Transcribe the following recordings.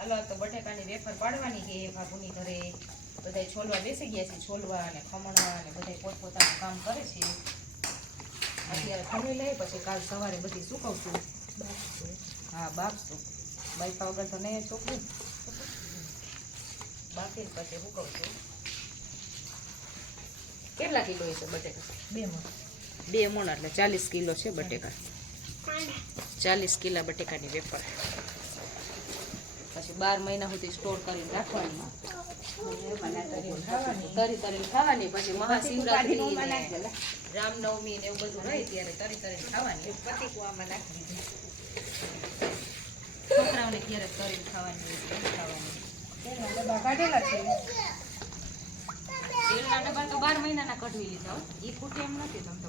હાલો તો બટેકાની વેફર પાડવાની છે ભાભુની ઘરે બધા છોલવા બેસી ગયા છે છોલવા અને ખમણવા અને બધા પોતપોતાનું કામ કરે છે અત્યારે ખમી લઈ પછી કાલ સવારે બધી સુકવશું હા બાફશું બાફા વગર તો નહીં ચોખ્ખું બાફી પછી સુકવશું કેટલા કિલો છે બટેકા 2 મણ એટલે 40 કિલો છે બટેકા 40 કિલા બટેકાની વેફર પછી 12 મહિના સુધી સ્ટોર કરીને રાખવાની તરી ખાવાની પછી મહાશિવરાત્રી રામનવમી ને એવું બધું રહે ત્યારે તરી ખાવાની છોકરાઓને ક્યારેક તરી ખાવાની કાઢેલા છે તેલના ડબ્બા તો 12 મહિનાના કઢવી લીધા એ ફૂટે એમ નથી તમ તો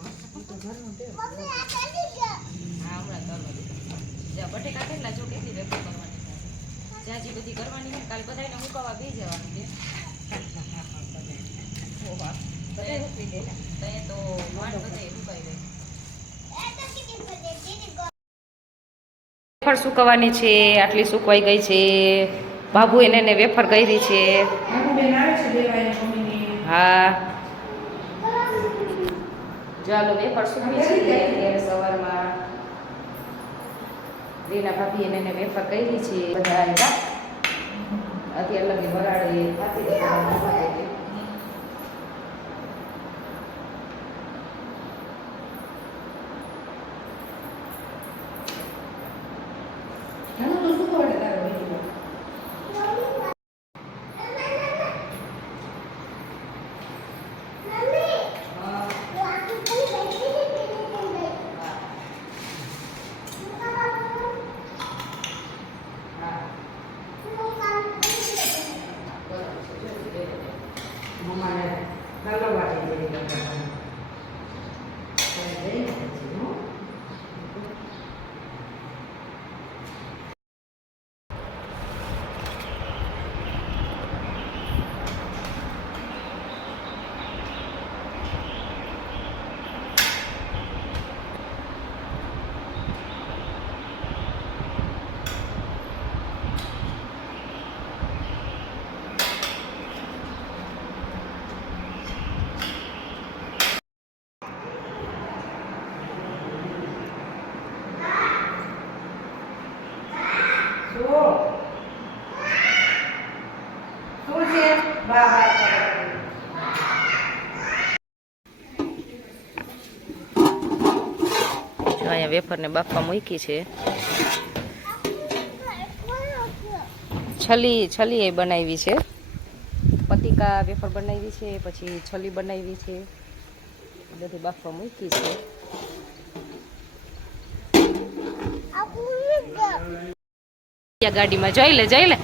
હા હમણાં તરવા બટેકા કેટલા જો કેટલી વેફર કરવાની જાજી બધી કરવાની હોય કાલ બધાને મુકાવા બે જવાનું છે તો વાટ બધા મુકાઈ ગઈ વેફર સુકવવાની છે આટલી સુકવાઈ ગઈ છે બાબુ એને વેફર કરી છે હા ચાલો વેફર સુકવી છે અત્યારે સવારમાં રીના ભાભી એને વેફર કરી છે બધા આવ્યા અત્યારે લગી વરાળે ખાતી અહીંયા વેફરને બાફવા મૂકી છે છલી એ બનાવી છે પતિકા વેફર બનાવી છે પછી છલી બનાવી છે બધી બાફવા મૂકી છે ગાડીમાં જઈ લે